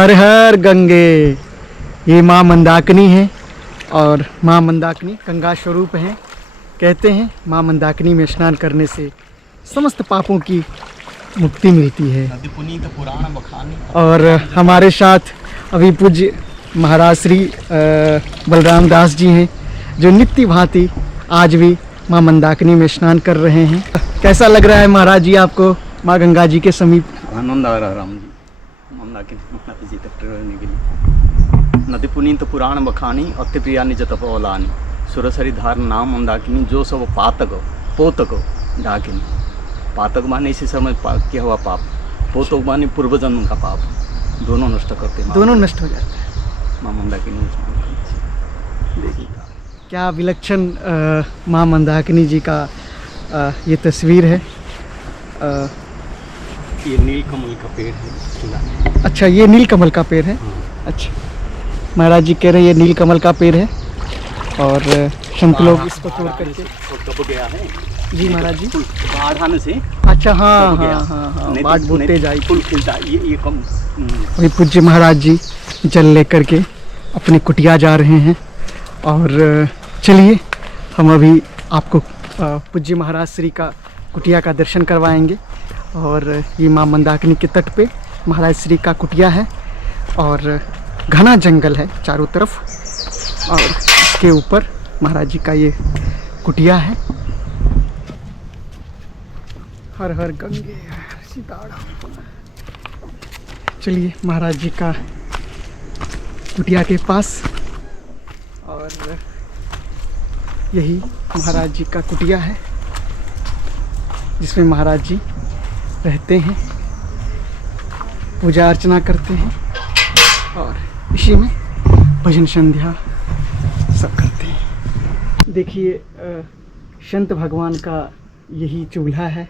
हर हर गंगे। ये माँ मंदाकिनी है और माँ मंदाकिनी गंगा स्वरूप हैं। कहते हैं माँ मंदाकिनी में स्नान करने से समस्त पापों की मुक्ति मिलती है। और हमारे साथ अभी पूज्य महाराज श्री बलराम दास जी हैं, जो नित्य भांति आज भी माँ मंदाकिनी में स्नान कर रहे हैं। कैसा लग रहा है महाराज जी आपको माँ गंगा जी के समीप? आनंद आ रहा है राम जी, मंदाकिनी जी तक रहने के लिए। नदी पुनीत पुराण बखानी अति प्रिया निज तपोलानी सुरसरी धार नाम मंदाकिनी जो सब पातक पोतक डाकिनी। पातक माने इसी समय किया हुआ पाप, पोतक माने पूर्व जन्म का पाप, दोनों नष्ट करते हैं, दोनों नष्ट हो जाते हैं माँ मंदाकिनी। देखिए क्या विलक्षण माँ मंदाकिनी जी का ये तस्वीर है। ये नीलकमल का पेड़ है। अच्छा, ये नीलकमल का पेड़ है। अच्छा, महाराज जी कह रहे हैं ये नीलकमल का पेड़ है और संत लोग इसको तोड़ करके दब गया है। जी महाराज जी, बाढ़ आने से। अच्छा, हाँ हाँ हाँ हाँ, बाढ़ बोते जाए फूल खिलता ये कम। अभी पूज्य महाराज जी जल लेकर के अपनी कुटिया जा रहे हैं। और चलिए हम अभी आपको पूज्य महाराज श्री का कुटिया का दर्शन करवाएंगे। और ये माँ मंदाकिनी के तट पे महाराज श्री का कुटिया है और घना जंगल है चारों तरफ, और इसके ऊपर महाराज जी का ये कुटिया है। हर हर गंगे सीताराम। चलिए महाराज जी का कुटिया के पास, और यही महाराज जी का कुटिया है जिसमें महाराज जी रहते हैं, पूजा अर्चना करते हैं और इसी में भजन संध्या सब करते हैं। देखिए संत भगवान का यही चूल्हा है।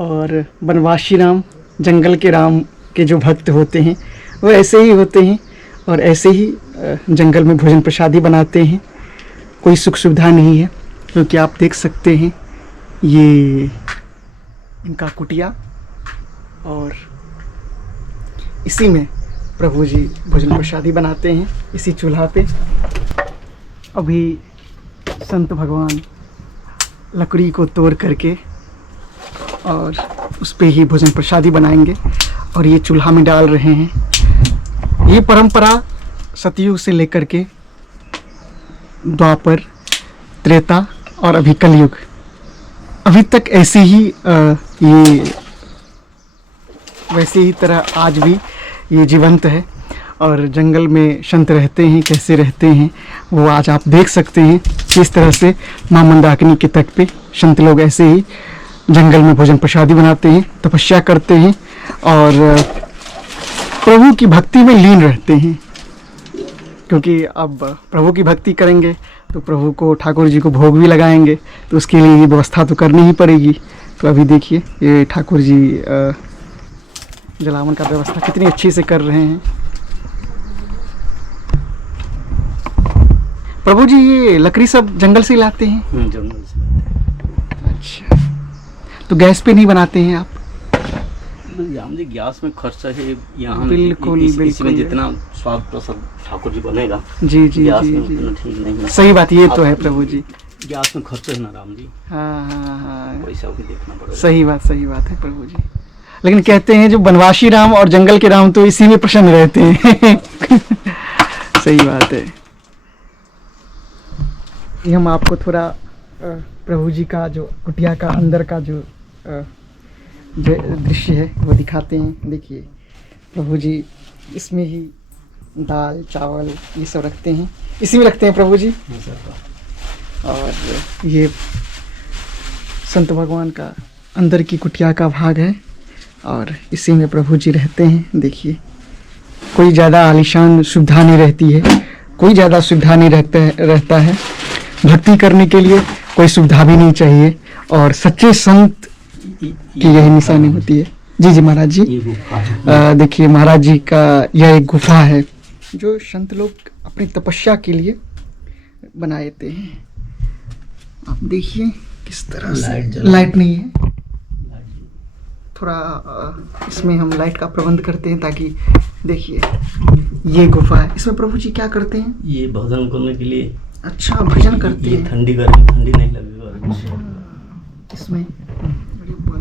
और वनवासी राम, जंगल के राम के जो भक्त होते हैं वो ऐसे ही होते हैं और ऐसे ही जंगल में भोजन प्रसादी बनाते हैं। कोई सुख सुविधा नहीं है, क्योंकि आप देख सकते हैं ये इनका कुटिया, और इसी में प्रभु जी भोजन प्रसादी बनाते हैं, इसी चूल्हा पे। अभी संत भगवान लकड़ी को तोड़ करके और उस पे ही भोजन प्रसादी बनाएंगे और ये चूल्हा में डाल रहे हैं। ये परंपरा सतयुग से लेकर के द्वापर, त्रेता और अभी कलयुग, अभी तक ऐसे ही ये वैसे ही तरह आज भी ये जीवंत है। और जंगल में संत रहते हैं, कैसे रहते हैं वो आज आप देख सकते हैं। किस तरह से माँ मंदाकिनी के तट पे संत लोग ऐसे ही जंगल में भोजन प्रसादी बनाते हैं, तपस्या करते हैं और प्रभु की भक्ति में लीन रहते हैं। क्योंकि अब प्रभु की भक्ति करेंगे तो प्रभु को, ठाकुर जी को भोग भी लगाएंगे, तो उसके लिए ये व्यवस्था तो करनी ही पड़ेगी। तो अभी देखिए ये ठाकुर जी जलावन का व्यवस्था कितनी अच्छी से कर रहे हैं। प्रभु जी ये लकड़ी सब जंगल से लाते हैं? जंगल से। अच्छा, तो गैस पे नहीं बनाते हैं आप? राम जी, गैस में खर्चा है यहाँ। बिल्कुल इसमें जितना स्वाद प्रसाद ठाकुर जी बनेगा, जी जी गैस जी में जी, उतना ठीक नहीं है। सही बात, ये तो है प्रभु जी। गैस में खर्चा है ना राम जी। हाँ हाँ हाँ, पैसा भी देखना पड़ेगा। सही बात है प्रभु जी। लेकिन कहते हैं जो वनवासी राम और जंगल के राम तो इसी में प्रसन्न रहते हैं। सही बात है। ये हम आपको थोड़ा प्रभु जी का जो कुटिया का अंदर का जो दृश्य है वो दिखाते हैं। देखिए प्रभु जी इसमें ही दाल चावल ये सब रखते हैं, इसी में रखते हैं प्रभु जी। और ये संत भगवान का अंदर की कुटिया का भाग है और इसी में प्रभु जी रहते हैं। देखिए कोई ज़्यादा आलीशान सुविधा नहीं रहती है, कोई ज़्यादा सुविधा नहीं रहता है। भक्ति करने के लिए कोई सुविधा भी नहीं चाहिए, और सच्चे संत की यही निशानी होती है। जी जी महाराज जी, देखिए महाराज जी का यह एक गुफा है जो संत लोग अपनी तपस्या के लिए बनाए थे। आप देखिए किस तरह से लाइट नहीं है, थोड़ा इसमें हम लाइट का प्रबंध करते हैं ताकि देखिए ये गुफा है। इसमें प्रभु जी क्या करते हैं? ये भजन करने के लिए। अच्छा, भजन करते हैं। ठंडी गर्मी ठंडी नहीं लगेगा इसमें।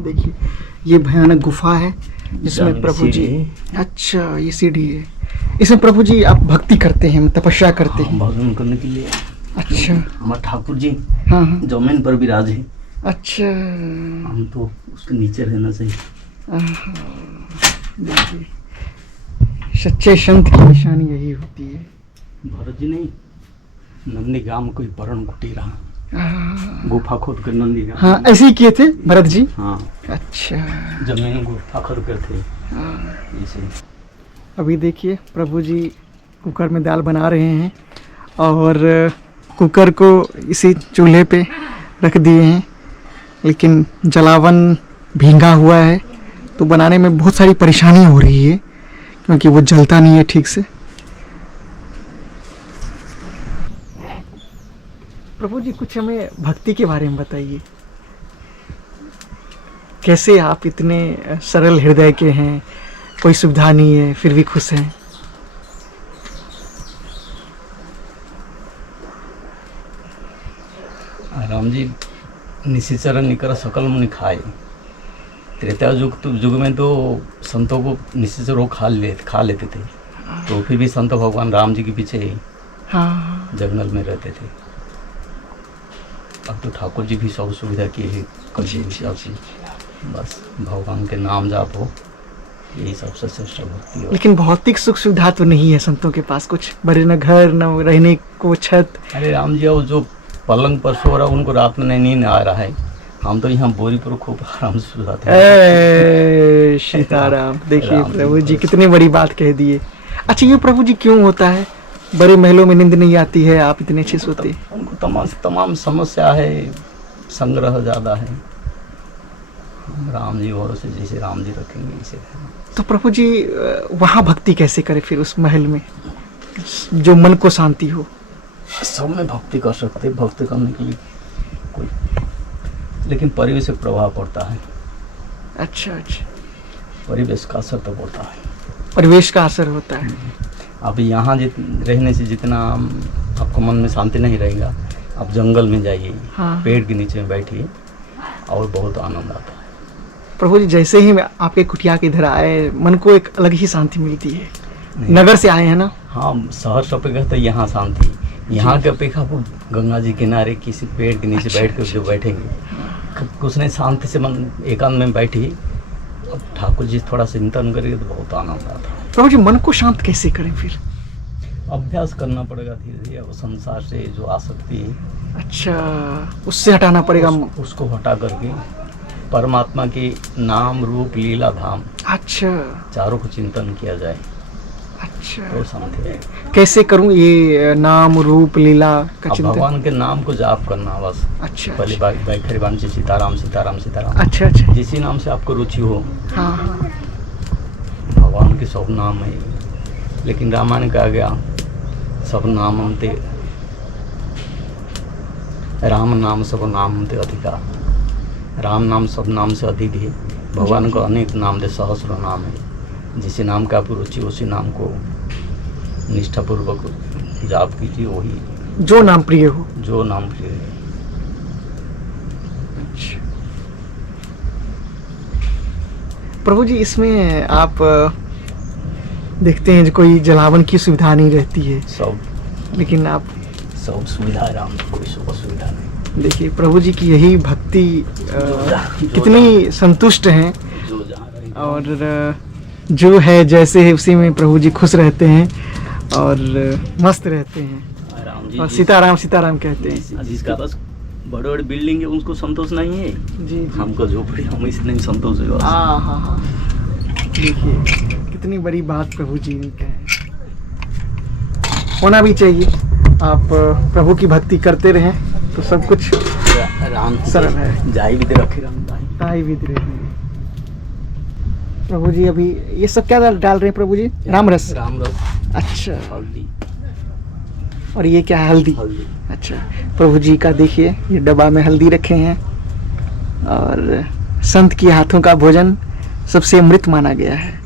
देखिए ये भयानक गुफा है जिसमें प्रभु जी, अच्छा ये सीढ़ी है, इसमें प्रभु जी आप भक्ति करते हैं, तपस्या करते हैं भजन करने के लिए। अच्छा, हमारे ठाकुर जी हाँ हाँ जमीन पर विराज है। अच्छा, हम तो उसके नीचे रहना चाहिए। देखिए सच्चे संत की निशानी यही होती है। भरत जी नहीं, नंदी गांव में कोई परण कुटी रहा, गुफा खोद कर नंदी गांव। हाँ ऐसे ही किए थे भरत जी। हाँ अच्छा, जमीन गुफा खोद कर थे इसे। अभी देखिए प्रभु जी कुकर में दाल बना रहे हैं और कुकर को इसी चूल्हे पे रख दिए हैं, लेकिन जलावन भींगा हुआ है तो बनाने में बहुत सारी परेशानी हो रही है क्योंकि वो जलता नहीं है ठीक से। प्रभु जी कुछ हमें भक्ति के बारे में बताइए, कैसे आप इतने सरल हृदय के हैं, कोई सुविधा नहीं है फिर भी खुश हैं? राम जी निशिचर निकर सकल मुनि खाए। त्रेता युग में तो संतों को निशिचर खा लेते थे, तो फिर भी संत भगवान राम जी के पीछे हाँ जंगल में रहते थे। अब तो ठाकुर जी भी सब सुविधा किए हैं कभी हिसाब से, बस भगवान के नाम जाप हो, यही सबसे श्रेष्ठ भक्ति हो। लेकिन भौतिक सुख सुविधा तो नहीं है संतों के पास, कुछ बड़े न घर न रहने को छत। अरे राम जी, अब जो पलंग पर सो रहा उनको रात में नींद आ रहा है, हम तो यहाँ बोरी पर खूब आराम से सोते हैं। सीताराम, देखिए प्रभु जी कितनी बड़ी बात कह दिए। अच्छा ये प्रभु जी क्यों होता है बड़े महलों में नींद नहीं आती है, आप इतने अच्छे सोते? उनको तमाम समस्या है, संग्रह ज़्यादा है। राम जी और से जैसे राम जी रखेंगे इसे। तो प्रभु जी वहाँ भक्ति कैसे करे फिर उस महल में जो मन को शांति हो? सब में भक्ति कर सकते, भक्ति करने के लिए कोई, लेकिन परिवेश से प्रभाव पड़ता है। अच्छा अच्छा, परिवेश का असर तो पड़ता है, परिवेश का असर होता है। अब यहाँ रहने से जितना आपको मन में शांति नहीं रहेगा, आप जंगल में जाइए, हाँ। पेड़ के नीचे में बैठिए और बहुत आनंद आता है। प्रभु जी जैसे ही आपके कुटिया के इधर आए मन को एक अलग ही शांति मिलती है। नगर से आए हैं ना? हाँ, शहर से अपेक्षा यहाँ शांति, यहाँ के अपेक्षा वो गंगा जी किनारे किसी पेड़ के नीचे बैठ कर जो बैठेंगे, कुछ नहीं शांति से मन एकांत में बैठिए। अब ठाकुर जी थोड़ा चिंतन करेंगे तो बहुत आनंद आता है। प्रभु जी मन को शांत कैसे करें फिर? अभ्यास करना पड़ेगा धीरे धीरे, वो संसार से जो आसक्ति है, अच्छा उससे हटाना पड़ेगा, उसको हटा करके परमात्मा के नाम रूप लीला धाम, अच्छा चारों को चिंतन किया जाए, अच्छा तो शांति है। कैसे करूं ये नाम रूप लीला का चिंतन? भगवान के नाम को जाप करना बस। अच्छा, पहले बैठे से सीताराम सीताराम सीताराम। अच्छा अच्छा, जिस नाम से आपको रुचि हो। हाँ हाँ, भगवान के सब नाम है, लेकिन रामायण कहा गया सब नाम हमते राम नाम सब नाम हमते अधिका। राम नाम सब नाम से अधिक है। भगवान को अनेक नाम दे, सहस्र नाम है। जिस नाम का आपको रुचि उसी नाम को निष्ठापूर्वक जाप कीजिए, वही जो नाम प्रिय हो, जो नाम प्रिय है। अच्छा प्रभु जी इसमें आप देखते हैं कोई जलावन की सुविधा नहीं रहती है सब, लेकिन आप सब सुविधा है राम, कोई सुविधा नहीं। देखिए प्रभु जी की यही भक्ति कितनी संतुष्ट हैं, और जो है जैसे है उसी में प्रभु जी खुश रहते हैं और मस्त रहते हैं, और सीताराम सीताराम कहते हैं। जिसका बस बड़े बड़े बिल्डिंग है उसको संतोष नहीं है जी, हमको झोपड़ी हम इसलिए नहीं संतोष है। हाँ हाँ हाँ, देखिए कितनी बड़ी बात प्रभु जी ने कहा, होना भी चाहिए। आप प्रभु की भक्ति करते रहें तो सब कुछ राम सरल है। जाई भी दे रखे राम ताई भी दे रहे। प्रभु जी अभी ये सब क्या डाल रहे हैं प्रभु जी? राम रस। राम रस, अच्छा, हल्दी, और ये क्या है? हल्दी। अच्छा प्रभु जी का देखिए ये डब्बा में हल्दी रखे हैं, और संत के हाथों का भोजन सबसे अमृत माना गया है।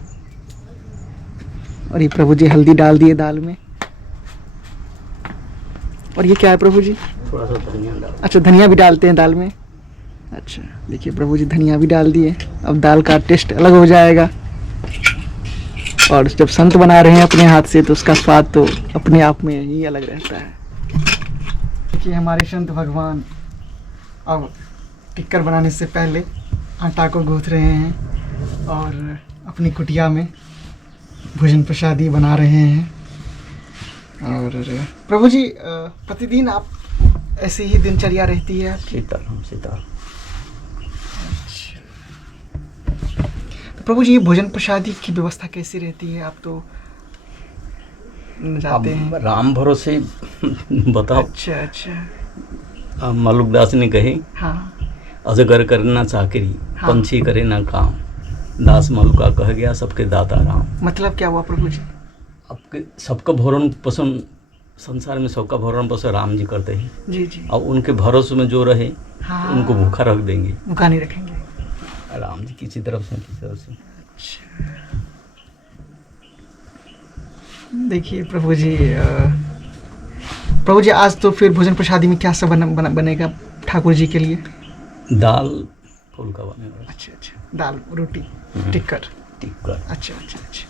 और ये प्रभु जी हल्दी डाल दिए दाल में। और ये क्या है प्रभु जी? थोड़ा सा धनिया डाल। अच्छा, धनिया भी डालते हैं दाल में। अच्छा, देखिए प्रभु जी धनिया भी डाल दिए। अब दाल का टेस्ट अलग हो जाएगा। और जब संत बना रहे हैं अपने हाथ से तो उसका स्वाद तो अपने आप में ही अलग रहता है। देखिए हमारे संत भगवान अब टिक्कर बनाने से पहले आटा को गूंथ रहे हैं और अपनी कुटिया में भोजन प्रसादी बना रहे हैं। और प्रभु जी प्रतिदिन आप ऐसी ही दिनचर्या रहती है आपकी? सीताराम सीताराम। तो प्रभु जी ये भोजन प्रसादी की व्यवस्था कैसी रहती है? आप तो जाते हैं। अब राम भरोसे बताओ। अच्छा अच्छा। अब मलुकदास ने कहे, हाँ अजगर करे ना चाकरी, हाँ। पंछी करे ना काम, दास मलुका कह गया सबके दाता राम। मतलब क्या हुआ प्रभु जी? आपके सबका भरण पोषण संसार में सबका भरण पोषण राम जी करते हैं। जी जी। अब उनके भरोसे में जो रहे हाँ, उनको भूखा रख देंगे। भूखा नहीं रखेंगे। राम जी किसी तरफ से किसी तरफ से। अच्छा। देखिए प्रभु जी आज तो फिर भोजन प्रसादी में क्या सब बनेगा ठाकुर जी के लिए? दाल फुल्का बनेगा। अच्छा अच्छा, दाल रोटी टिक्कर। टिक्कर। अच्छा अच्छा अच्छा।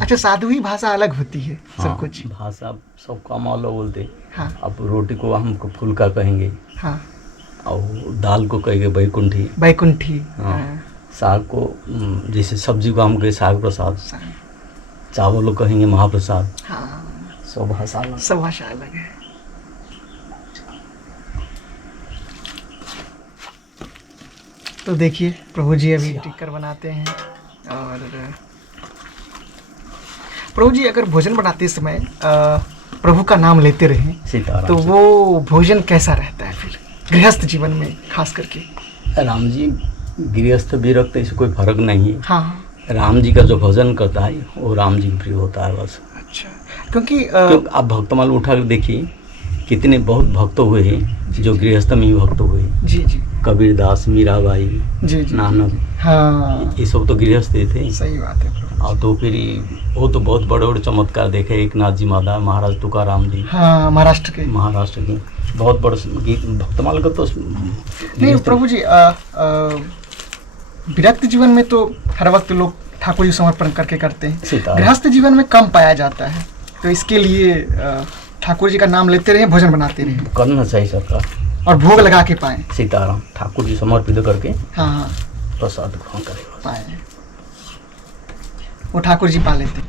अच्छा, साधुई भाषा अलग होती है सब हाँ, कुछ। भाषा सबका मालो बोलते। हाँ अब रोटी को हमको फुल्का कहेंगे हाँ। और दाल को कहेंगे बैकुंठी। बैकुंठी। हाँ। साग को जैसे सब्जी को हम कहे साग प्रसाद, चावल को कहेंगे महाप्रसाद। हाँ, सब भाषा अलग। सब भाषा अलग है। तो देखिए प्रभु जी अभी टिक्कर बनाते हैं। और प्रभु जी अगर भोजन बनाते समय प्रभु का नाम लेते रहें सीताराम। तो वो भोजन कैसा रहता है फिर गृहस्थ जीवन में खास करके? राम जी गृहस्थ विरक्त इससे कोई फर्क नहीं है। हाँ। राम जी का जो भजन करता है वो राम जी प्रिय होता है बस। अच्छा, क्योंकि आप भक्तमाल उठा कर देखिए कितने बहुत भक्त हुए हैं जो गृहस्थ में ही भक्त हुए। जी जी। कबीरदास, मीराबाई, जी जी। नानक, हाँ ये सब तो गृहस्थ थे। सही बात है प्रभु। और तो फिर वो तो बहुत बड़े बड़े चमत्कार देखे। एक नाथ जी माता, महाराज तुकाराम जी, हाँ महाराष्ट्र के बहुत बड़े भक्तमाल का तो नहीं प्रभु जी। विरक्त जीवन में तो हर वक्त लोग ठाकुर जी समर्पण करके करते हैं। गृहस्थ जीवन में कम पाया जाता है, तो इसके लिए ठाकुर जी का नाम लेते रहे, भोजन बनाते रहे। करना चाहिए सरकार। और भोग लगा के पाए। सीताराम। ठाकुर जी समर्पित करके हाँ हाँ प्रसाद ग्रहण करेगा पाए, वो ठाकुर जी पा लेते।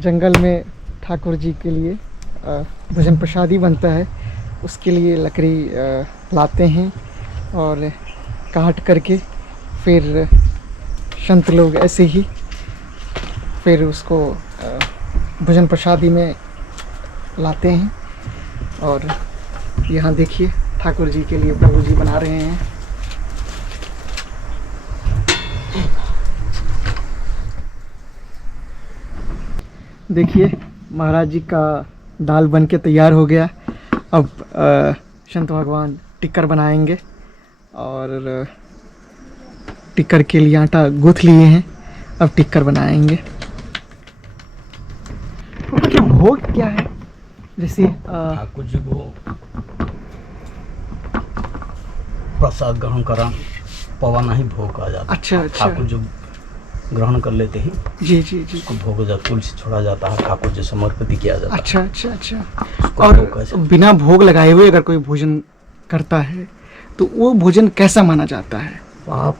जंगल में ठाकुर जी के लिए भोजन प्रसादी बनता है, उसके लिए लकड़ी लाते हैं और काट करके फिर संत लोग ऐसे ही फिर उसको भोजन प्रसादी में लाते हैं। और यहाँ देखिए ठाकुर जी के लिए प्रभु जी बना रहे हैं। देखिए महाराज जी का दाल बन के तैयार हो गया। अब संत भगवान टिक्कर बनाएंगे और टिक्कर के लिए आटा गूंथ लिए हैं, अब टिक्कर बनाएंगे। तो भोग क्या है? जैसे ठाकुर जी को प्रसाद ग्रहण करा पवाना ही भोग आ जाता है। अच्छा अच्छा। ठाकुर जो ग्रहण कर लेते हैं जी जी जी। उसको भोग हो जाता, तुलसी छोड़ा जाता है, ठाकुर जी समर्पित किया जाता है। अच्छा अच्छा अच्छा। उसको और भोग कैसे? बिना भोग लगाए हुए अगर कोई भोजन करता है तो वो भोजन कैसा माना जाता है? पाप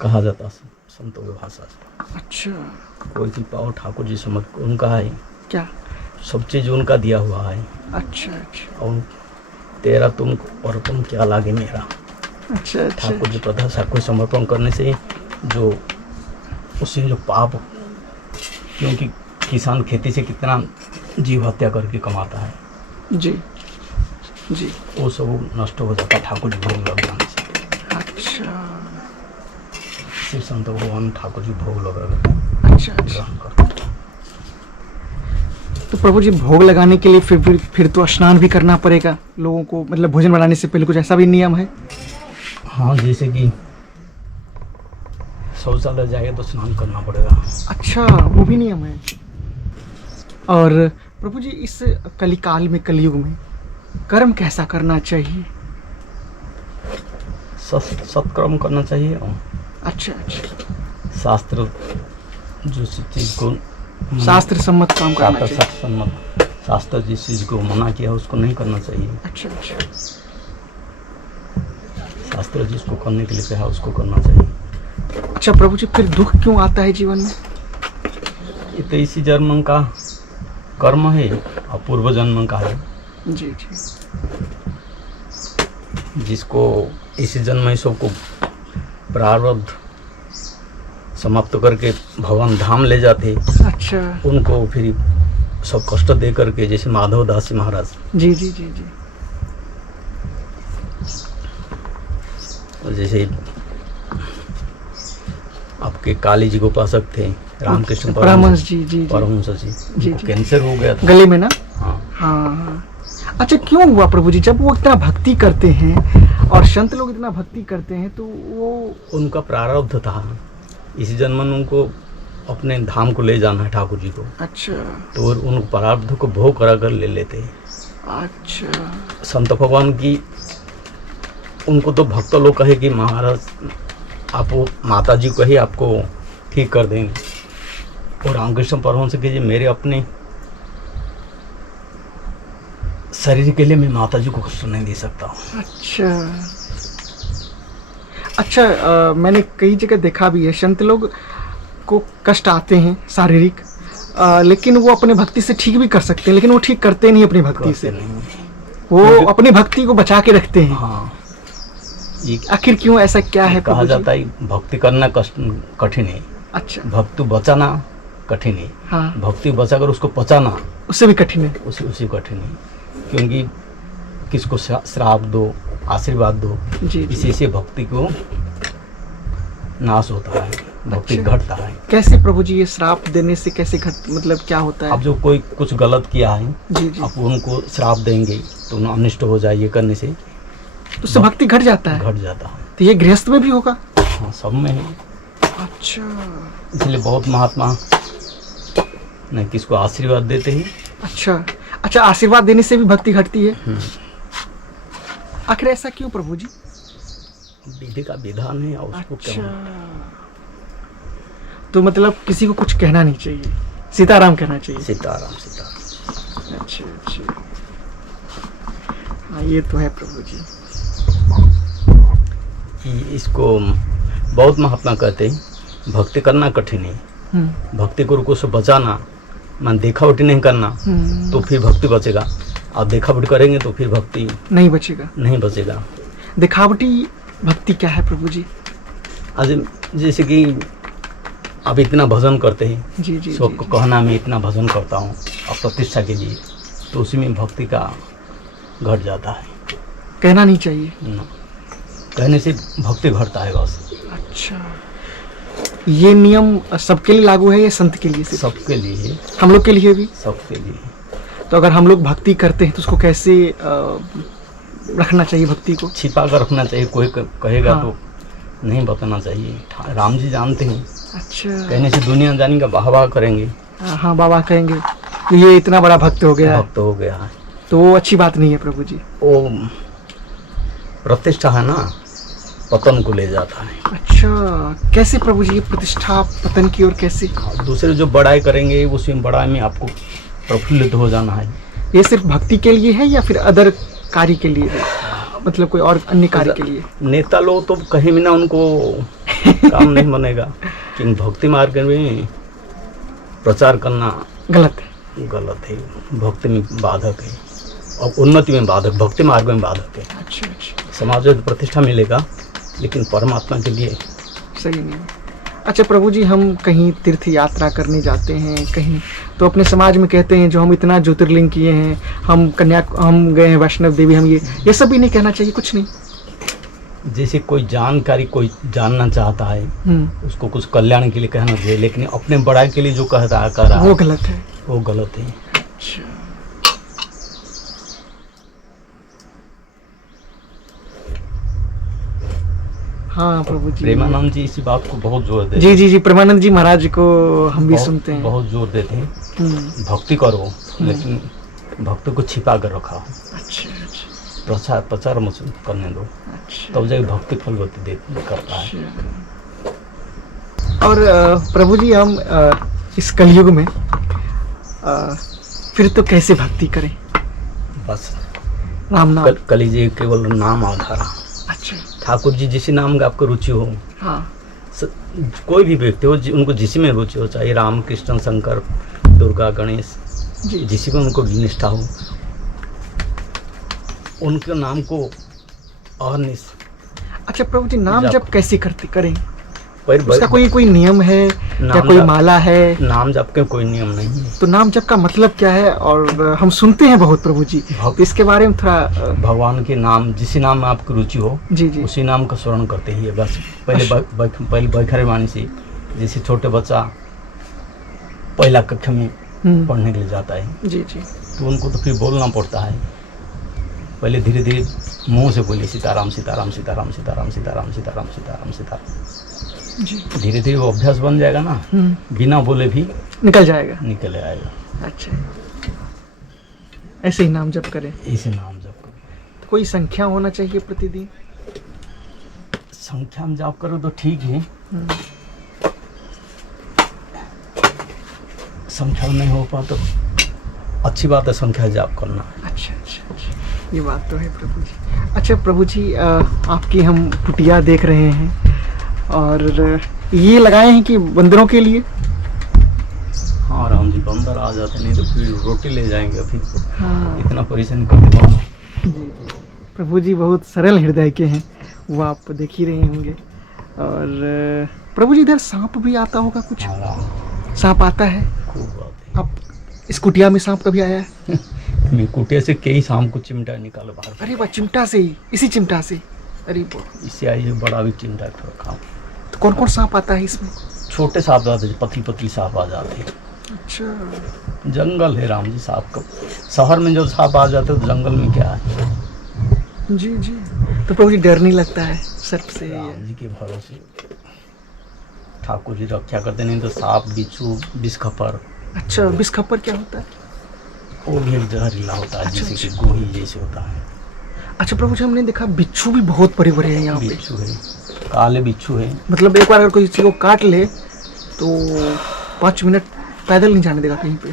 कहा जाता है संतों की भाषा से। अच्छा। कोई चीज पाओ ठाकुर जी समर्पित उनका है, क्या? सब चीज उनका दिया हुआ है। अच्छा अच्छा। और तेरा तुमको और तुम क्या लागे मेरा। अच्छा अच्छा। ठाकुर जी प्रथा ठाकुर समर्पण करने से जो उससे जो पाप, क्योंकि किसान खेती से कितना जीव हत्या करके कमाता है जी जी, वो सब नष्ट हो जाता है ठाकुर जी भोग लग जाने से। अच्छा शिव संत भगवान ठाकुर जी भोग लगा अच्छा अच्छा। तो प्रभु जी भोग लगाने के लिए फिर तो स्नान भी करना पड़ेगा लोगों को, मतलब भोजन बनाने से पहले कुछ ऐसा भी नियम है? हाँ, जैसे कि शौचालय जाएगा तो स्नान करना पड़ेगा। अच्छा, वो भी नियम है। और प्रभु जी, इस कलिकाल में, कलयुग में कर्म कैसा करना चाहिए? सत्कर्म करना चाहिए। अच्छा अच्छा, शास्त्र जो चीज को शास्त्र सम्मत काम करना चाहिए। शास्त्र जिस चीज को मना किया उसको नहीं करना चाहिए। अच्छा अच्छा, शास्त्र जिसको करने के लिए कहा उसको करना चाहिए। अच्छा प्रभु जी, फिर दुख क्यों आता है जीवन में? ये तो इसी जन्म का कर्म है और पूर्व जन्म का है। जी जी, जिसको इसी जन्म में सबको प्रारब्ध समाप्त करके भगवान धाम ले जाते, अच्छा, उनको फिर सब कष्ट दे करके, जैसे माधव दास जी महाराज। जी जी जी जी, जैसे आपके काली जी को उपासक थे, रामकृष्ण परमहंस जी, जी परमहंस जी, जी, उनको कैंसर हो गया था गले में ना। हाँ। हाँ हाँ, अच्छा क्यों हुआ प्रभु जी? जब वो इतना भक्ति करते हैं और संत लोग इतना भक्ति करते हैं तो वो उनका प्रारब्ध था, इस जन्म में उनको अपने धाम को ले जाना है ठाकुर जी को। अच्छा तो उन प्रारब्ध को भोग करा कर ले लेते हैं। अच्छा, संत भगवान की उनको तो भक्त लोग कहे कि महाराज आप वो माता जी को ही आपको ठीक कर देंगे, और रामकृष्ण परमहंस के जी मेरे अपने शरीर के लिए मैं माता जी को कष्ट नहीं दे सकता हूँ। अच्छा अच्छा, मैंने कई जगह देखा भी है, संत लोग को कष्ट आते हैं शारीरिक, लेकिन वो अपने भक्ति से ठीक भी कर सकते हैं, लेकिन वो ठीक करते नहीं अपनी भक्ति से, नहीं। वो अपनी भक्ति को बचा के रखते हैं। हाँ, ये आखिर क्यों, ऐसा क्या है कहा प्रभु जी? जाता है भक्ति करना कठिन है, अच्छा, भक्ति बचाना कठिन है। हाँ, भक्ति बचाकर उसको पचाना उससे भी कठिन है। उसी कठिन है, क्योंकि किसको श्राप दो, आशीर्वाद दो, जी जी, इसी से भक्ति को नाश होता है, भक्ति अच्छा। घटता है। कैसे प्रभु जी, ये श्राप देने से कैसे घट, मतलब क्या होता है? अब जो कोई कुछ गलत किया है, जी जी, आप उनको श्राप देंगे तो उन्हें अनिष्ट हो जाए, ये करने से तो उससे भक्ति घट जाता है। घट जाता है। तो ये गृहस्थ में भी होगा? हाँ, सब में है। अच्छा इसलिए बहुत महात्मा न किसको आशीर्वाद देते हैं। अच्छा अच्छा, आशीर्वाद देने से भी भक्ति घटती है? आखिर ऐसा क्यों प्रभु जी? विधि का विधान है और उसको अच्छा, क्या, तो मतलब किसी को कुछ कहना नहीं चाहिए, सीताराम कहना चाहिए। सीताराम सीताराम। अच्छा अच्छा, हाँ ये तो है प्रभु जी। कि इसको बहुत महात्मा कहते हैं भक्ति करना कठिन है, भक्ति गुरु से बचाना, मान देखावटी नहीं करना तो फिर भक्ति बचेगा, और देखावटी करेंगे तो फिर भक्ति नहीं बचेगा। नहीं बचेगा। दिखावटी भक्ति क्या है प्रभु जी? आज जैसे कि आप इतना भजन करते हैं, जी जी, सबको जी, कहना मैं इतना भजन करता हूँ और प्रतिष्ठा के लिए, तो उसी में भक्ति का घट जाता है। कहना नहीं चाहिए न, कहने से भक्ति घटता है बस। अच्छा, ये नियम सबके लिए लागू है या संत के लिए सिर्फ? सबके लिए, हम लोग के लिए भी? सबके लिए। तो अगर हम लोग भक्ति करते हैं तो उसको कैसे रखना चाहिए भक्ति को? छिपा कर रखना चाहिए, कोई कहेगा हाँ। तो नहीं बताना चाहिए। राम जी जानते हैं, अच्छा, कहने से दुनिया जानेगा, वाह करेंगे, हाँ बाबा कहेंगे कि ये इतना बड़ा भक्त हो गया है, भक्त हो गया है, तो वो अच्छी बात नहीं है प्रभु जी। वो प्रतिष्ठा है ना, पतन को ले जाता है। अच्छा, कैसे प्रभु जी ये प्रतिष्ठा पतन की ओर कैसे? दूसरे जो बड़ाई करेंगे उसमें बड़ाई में आपको प्रफुल्लित हो जाना है। ये सिर्फ भक्ति के लिए है या फिर अदर कार्य के लिए है, मतलब कोई और अन्य कार्य के लिए? नेता लोग तो कहीं भी ना उनको काम नहीं बनेगा, कि भक्ति मार्ग में प्रचार करना गलत है। गलत है, भक्ति में बाधक है और उन्नति में बाधक, भक्ति मार्ग में बाधक है। अच्छा अच्छा, समाज में प्रतिष्ठा मिलेगा लेकिन परमात्मा के लिए सही नहीं। अच्छा प्रभु जी, हम कहीं तीर्थ यात्रा करने जाते हैं कहीं, तो अपने समाज में कहते हैं जो हम इतना ज्योतिर्लिंग किए हैं, हम हम गए हैं वैष्णव देवी, हम ये सब भी नहीं कहना चाहिए? कुछ नहीं? जैसे कोई जानकारी कोई जानना चाहता है उसको कुछ कल्याण के लिए कहना चाहिए, लेकिन अपने बड़ाई के लिए जो कहता है कर रहा वो गलत है। वो गलत है। अच्छा, हाँ प्रभु जी। प्रेमानंद जी इसी बात को बहुत जोर देते जी जी जी, प्रेमानंद जी महाराज को हम भी बहुत- सुनते हैं। बहुत जोर देते हैं, हम्म, भक्ति करो लेकिन भक्ति को छिपा कर रखा, अच्छा अच्छा प्रचार प्रचार मत करने दो, अच्छा तब जाके भक्ति फलवती दे करता है। अच्छा। और प्रभु जी हम इस कलयुग में फिर तो कैसे भक्ति करें? बस राम नाम। कलिजी केवल नाम आधार। अच्छा ठाकुर जी जिस नाम का आपको रुचि हो, हाँ कोई भी व्यक्ति हो उनको जिस में रुचि हो, चाहे राम कृष्ण शंकर दुर्गा गणेश जी जिसी में उनको निष्ठा हो, उनके नाम को अहर्निश अच्छा प्रभु जी, नाम जप। जब कैसे करते करें? पर उसका कोई नियम है या नाम कोई जप- माला है? नाम जप के कोई नियम नहीं है। तो नाम जप का मतलब क्या है? और हम सुनते हैं बहुत प्रभु जी, तो इसके बारे में थोड़ा भगवान के नाम जिस नाम में आपकी रुचि हो जी जी उसी नाम का स्मरण करते ही है बस। पहले बैखरे वाणी से, जैसे छोटे बच्चा पहला कक्षा में पढ़ने के लिए जाता है जी जी तो उनको तो फिर बोलना पड़ता है, पहले धीरे धीरे मुंह से बोलिए सीताराम सीताराम सीताराम सीताराम सीताराम सीताराम सीताराम सीताराम, जी धीरे धीरे वो अभ्यास बन जाएगा ना, बिना बोले भी निकल जाएगा। निकल आएगा। अच्छा, ऐसे ही नाम जप करें। इसी नाम जप करो, तो कोई संख्या होना चाहिए प्रतिदिन? संख्या में जाप करो तो ठीक है, संख्या नहीं हो पा तो अच्छी बात है संख्या जाप करना। अच्छा अच्छा अच्छा, ये बात तो है प्रभु जी। अच्छा प्रभु जी, आपकी हम कुटिया देख रहे हैं और ये लगाए हैं कि बंदरों के लिए? हाँ राम जी, बंदर आ जाते नहीं तो फिर रोटी ले जाएंगे, फिर हाँ इतना परेशान करते हैं। जी प्रभु जी बहुत सरल हृदय के हैं, वो आप देख ही रहे होंगे। और प्रभु जी इधर सांप भी आता होगा कुछ? हाँ राम, सांप आता है? खूब आते आप इस कुटिया में सांप कभी आया है? हैं। मैं कुटिया से कई शाम को चिमटा निकालो बाहर, अरे वाह, चिमटा से ही, इसी चिमटा से? अरे इससे आइए बड़ा भी चिमटा रखा। तो कौन कौन सांप आता है इसमें? छोटे सांप आते, पतली पतली सांप आ जाते हैं। अच्छा जंगल है राम जी, सांप का शहर में जब सांप आ जाते तो जंगल में क्या है। जी जी, तो प्रभु जी डर नहीं लगता है सर्प से? राम जी के भरोसे ठाकुर जी रक्षा करते, नहीं तो सांप बिच्छू बिस्खपर। अच्छा, बिस्खपर क्या होता है? वो भी एक जहरीला होता है, अच्छा, जैसे कि गोही जैसे होता है। अच्छा प्रभु जी, हमने देखा बिच्छू भी बहुत बड़े बड़े हैं यहाँ पे। बिच्छू है, काले बिच्छू है। मतलब एक बार अगर कोई किसी को काट ले तो 5 मिनट पैदल नहीं जाने देगा कहीं पे।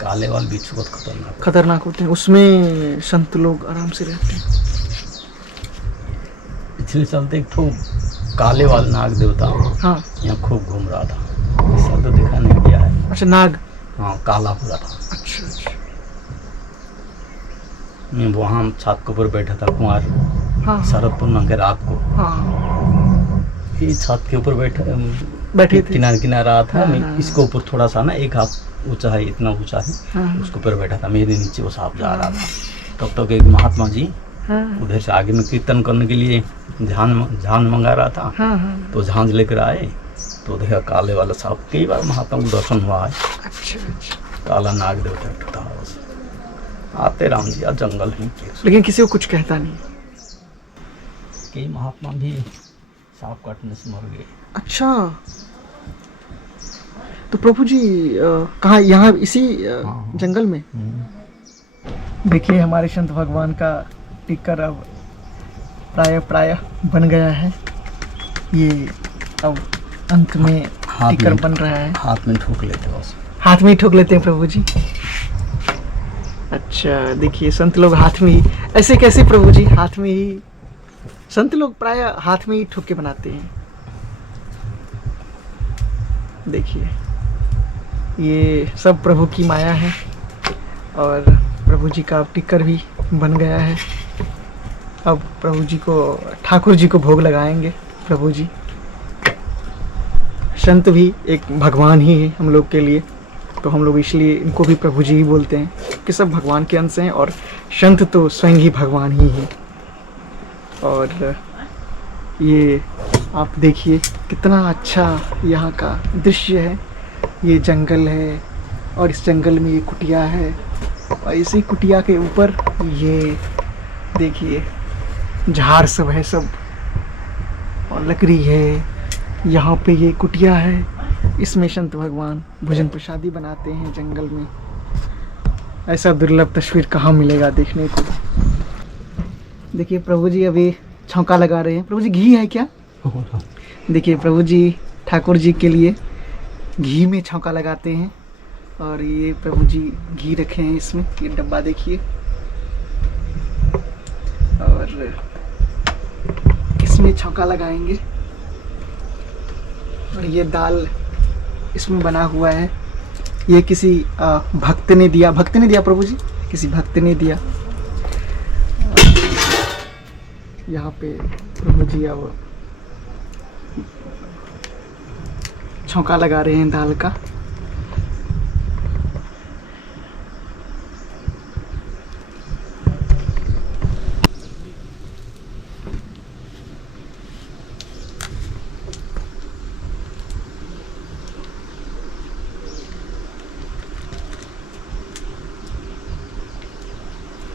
काले वाले बिच्छू बहुत खतरनाक। खतरनाक होते हैं, उसमें संत लोग आराम से रहते हैं। पिछले साल तो एक ठो काले वाला नाग देवता हाँ यहाँ खूब घूम रहा था, इस साल तो देखा नहीं गया है। अच्छा, नाग? हाँ, काला पूरा था। अच्छा अच्छा मैं वहाँ छत के ऊपर बैठा था कुमार हाँ शरद पूर्णिमा के रात को, हाँ ये छत के ऊपर बैठे थे। किनारे किनारे रहा था। हाँ, मैं हाँ, इसके ऊपर थोड़ा सा ना, एक हाथ ऊंचा है, इतना ऊंचा है, हाँ उसके ऊपर बैठा था, मेरे नीचे वो सांप जा रहा था। तब तक एक महात्मा जी हाँ उधर से आगे में कीर्तन करने के लिए झांझ मंगा रहा था, हाँ हाँ। तो झांझ लेकर आए तो देखा काले वाला सांप। कई बार महात्मा को दर्शन हुआ है, अच्छा अच्छा, काला नाग देवता था बस। आते राम जी, आज जंगल है। लेकिन किसी को कुछ कहता नहीं? कई महात्मा भी सांप काटने से मर गए। अच्छा, तो प्रभु जी कहाँ, यहाँ इसी हाँ। जंगल में? देखिए हमारे संत भगवान का टिक्कर अब प्राय बन गया है। ये अब अंत में हाथ टिक्कर में- बन रहा है। हाथ में ठोक लेते बस। हाथ में ही ठोक लेते हैं प्रभु जी? अच्छा, देखिए संत लोग हाथ में ही, ऐसे कैसे प्रभु जी? हाथ में ही संत लोग प्राय हाथ में ही ठोक के बनाते हैं। देखिए ये सब प्रभु की माया है और प्रभु जी का अब टिक्कर भी बन गया है। अब प्रभु जी को, ठाकुर जी को भोग लगाएंगे प्रभु जी। संत भी एक भगवान ही है हम लोग के लिए, तो हम लोग इसलिए इनको भी प्रभु जी ही बोलते हैं कि सब भगवान के अंश हैं और संत तो स्वयं ही भगवान ही है। और ये आप देखिए कितना अच्छा यहाँ का दृश्य है। ये जंगल है और इस जंगल में ये कुटिया है और इसी कुटिया के ऊपर ये देखिए झाड़ सब है, सब और लकड़ी है। यहाँ पे ये कुटिया है, इसमें संत भगवान भोजन प्रसादी बनाते हैं जंगल में। ऐसा दुर्लभ तस्वीर कहाँ मिलेगा देखने को। देखिए प्रभु जी अभी छौंका लगा रहे हैं। प्रभु जी घी है क्या? देखिए प्रभु जी ठाकुर जी के लिए घी में छौंका लगाते हैं। और ये प्रभु जी घी रखे हैं इसमें, ये डब्बा देखिए। और इसमें छौंका लगाएंगे। और ये दाल इसमें बना हुआ है। ये किसी भक्त ने दिया। भक्त ने दिया प्रभु जी, किसी भक्त ने दिया। यहाँ पे प्रभु जी अब छौंका लगा रहे हैं दाल का।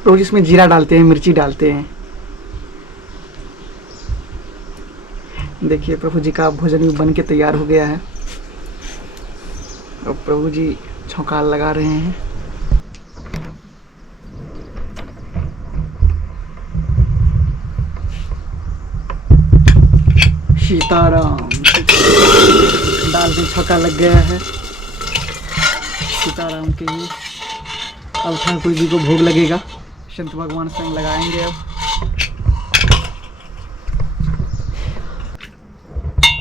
प्रभु जी इसमें जीरा डालते हैं, मिर्ची डालते हैं। देखिए प्रभु जी का भोजन भी बन के तैयार हो गया है। और प्रभु जी छौंका लगा रहे हैं। सीताराम। दाल में छौंका लग गया है सीताराम के ही। अब ठाकुर जी को भोग लगेगा। संत भगवान संग लगाएंगे। अब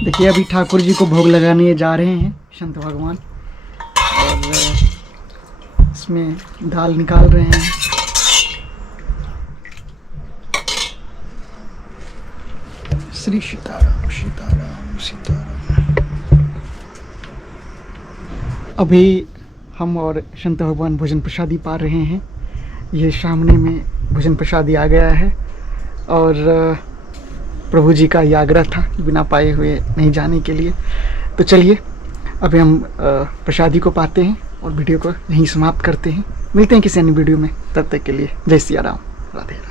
देखिए अभी ठाकुर जी को भोग लगाने जा रहे हैं संत भगवान। और इसमें दाल निकाल रहे हैं। श्री सीताराम सीताराम सीताराम। अभी हम और संत भगवान भोजन प्रसादी पा रहे हैं। ये सामने में भोजन प्रसादी आ गया है। और प्रभु जी का ये आग्रह था बिना पाए हुए नहीं जाने के लिए। तो चलिए अभी हम प्रसादी को पाते हैं और वीडियो को यहीं समाप्त करते हैं। मिलते हैं किसी अन्य वीडियो में। तब तक के लिए जय सिया राम, राधे राधे।